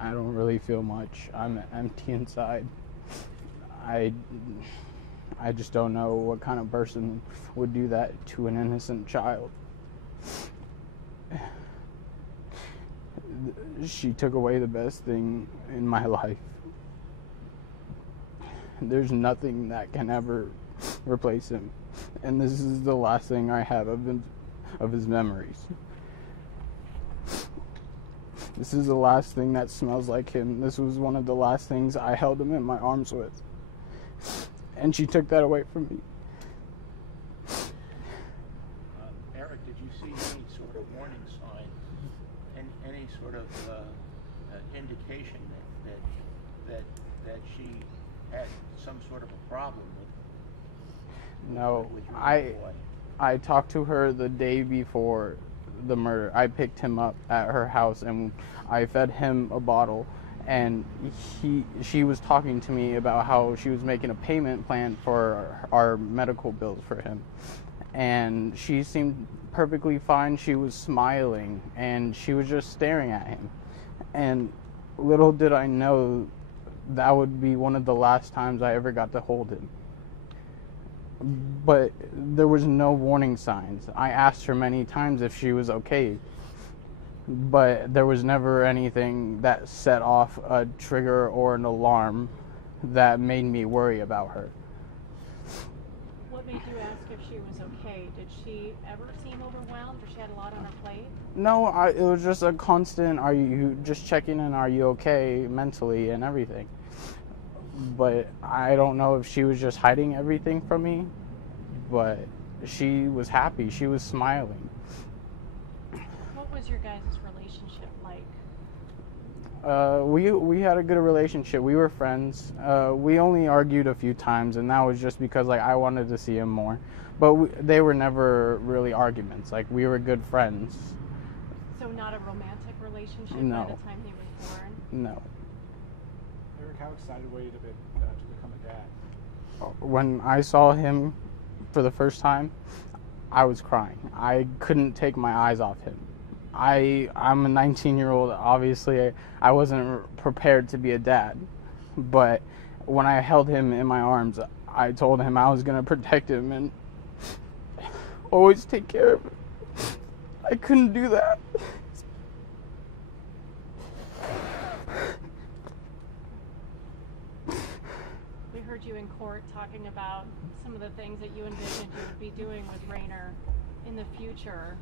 I don't really feel much. I'm empty inside. I I just don't know what kind of person would do that to an innocent child. She took away the best thing in my life. There's nothing that can ever replace him. And this is the last thing I have of him, of his memories. This is the last thing that smells like him. This was one of the last things I held him in my arms with. And she took that away from me. Eric, did you see any sort of warning sign, any sort of indication that she had some sort of a problem No, with your boy? I talked to her the day before the murder. I picked him up at her house and I fed him a bottle, and she was talking to me about how she was making a payment plan for our medical bills for him. And she seemed perfectly fine. She was smiling and she was just staring at him. And little did I know that would be one of the last times I ever got to hold him. But there was no warning signs. I asked her many times if she was okay, but there was never anything that set off a trigger or an alarm that made me worry about her. What made you ask if she was okay? Did she ever seem overwhelmed, or she had a lot on her plate? No, it was just a constant, are you just checking in, are you okay mentally and everything. But I don't know if she was just hiding everything from me, but she was happy, she was smiling. What was your guys' relationship like? We had a good relationship. We were friends. We only argued a few times, and that was just because like I wanted to see him more. But they were never really arguments. Like, we were good friends. So not a romantic relationship No. by the time he was born? No. Eric, how excited were you to become a dad? When I saw him for the first time, I was crying. I couldn't take my eyes off him. I'm a 19-year-old. Obviously, I wasn't prepared to be a dad. But when I held him in my arms, I told him I was going to protect him and always take care of him. I couldn't do that. We heard you in court talking about some of the things that you envisioned you would be doing with Rainer in the future.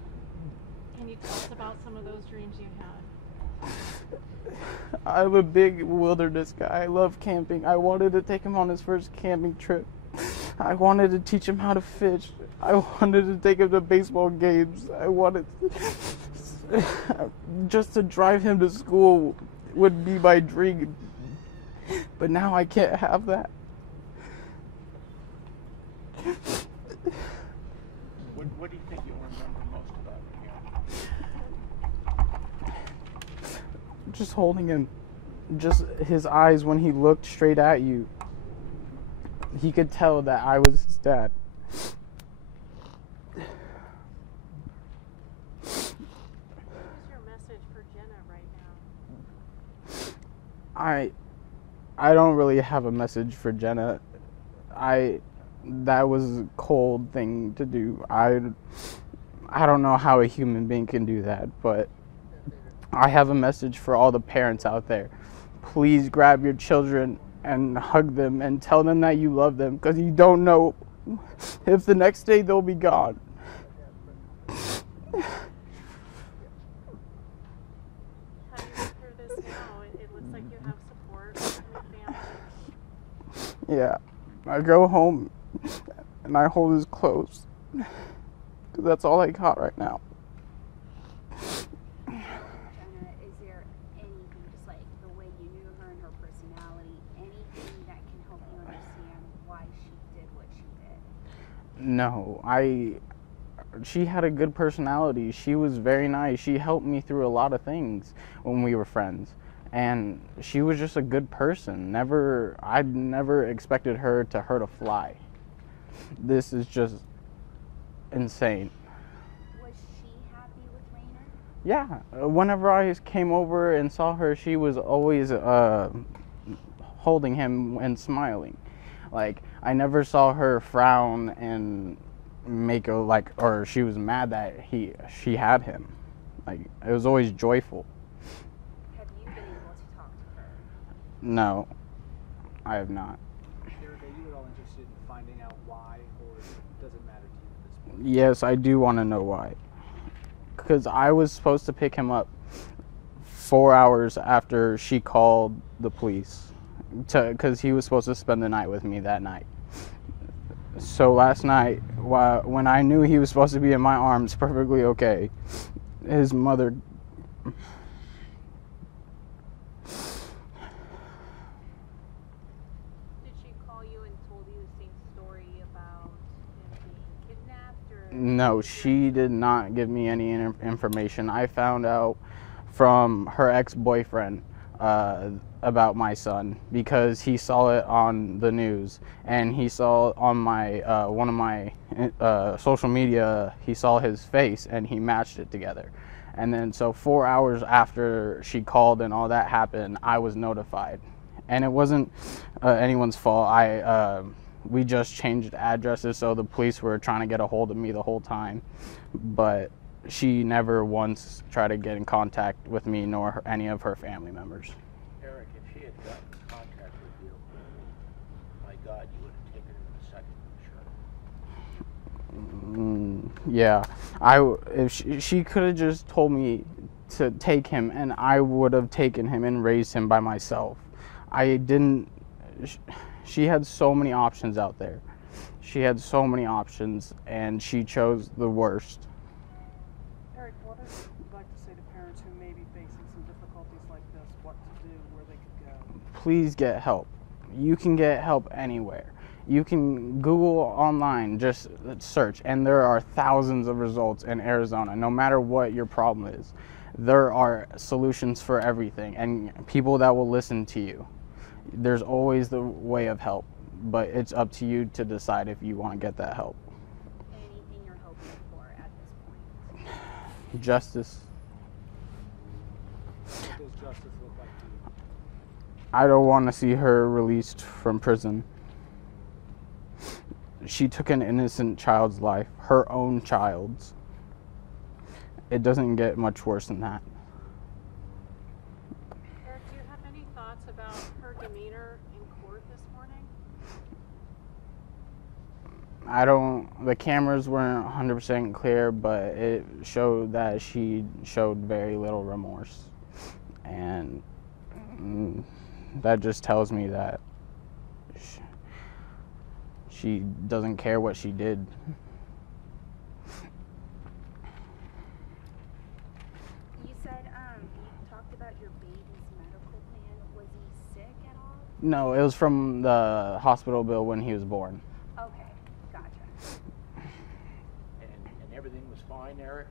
Can you tell us about some of those dreams you had? I'm a big wilderness guy. I love camping. I wanted to take him on his first camping trip. I wanted to teach him how to fish. I wanted to take him to baseball games. I wanted just to drive him to school would be my dream. But now I can't have that. What do you think you'll remember most about him? Just holding him. Just his eyes when he looked straight at you. He could tell that I was his dad. What's your message for Jenna right now? I don't really have a message for Jenna. That was a cold thing to do. I don't know how a human being can do that, but I have a message for all the parents out there. Please grab your children and hug them and tell them that you love them, because you don't know if the next day they'll be gone. How do you get through this now? It looks like you have support from your family. Yeah, I go home and I hold his clothes, because that's all I got right now. Jenna, is there anything, just like the way you knew her and her personality, anything that can help you understand why she did what she did? No, she had a good personality. She was very nice. She helped me through a lot of things when we were friends. And she was just a good person. I'd never expected her to hurt a fly. This is just insane. Was she happy with Rainer? Yeah, whenever I came over and saw her, she was always holding him and smiling. Like, I never saw her frown and make a like, or she was mad that she had him. Like, it was always joyful. Have you been able to talk to her? No, I have not. Eric, are you at all interested in finding out why, or does it matter to you at this point? Yes, I do want to know why. Because I was supposed to pick him up 4 hours after she called the police, because he was supposed to spend the night with me that night. So last night, when I knew he was supposed to be in my arms perfectly okay, his mother. Did she call you and told you the same story about him being kidnapped, or? No, she did not give me any information. I found out from her ex-boyfriend about my son, because he saw it on the news, and he saw on my one of my social media, he saw his face and he matched it together. And then so 4 hours after she called and all that happened, I was notified, and it wasn't anyone's fault. We just changed addresses, so the police were trying to get a hold of me the whole time, but she never once tried to get in contact with me nor any of her family members. Eric, if she had gotten in contact with you, my God, you would have taken him in a second, I'm sure. Yeah, if she could have just told me to take him, and I would have taken him and raised him by myself. I didn't. She had so many options out there. She had so many options, and she chose the worst. Eric, what would you like to say to parents who may be facing some difficulties like this? What to do, where they could go? Please get help. You can get help anywhere. You can Google online, just search, and there are thousands of results in Arizona. No matter what your problem is, there are solutions for everything, and people that will listen to you. There's always the way of help, but it's up to you to decide if you want to get that help. Anything you're hoping for at this point? Justice. What does justice look like to you? I don't want to see her released from prison. She took an innocent child's life, her own child's. It doesn't get much worse than that. Eric, do you have any thoughts about her demeanor in court this morning? The cameras weren't 100% clear, but it showed that she showed very little remorse. And that just tells me that she doesn't care what she did. You said you talked about your baby's medical plan. Was he sick at all? No, it was from the hospital bill when he was born. Okay, gotcha. And everything was fine, Eric,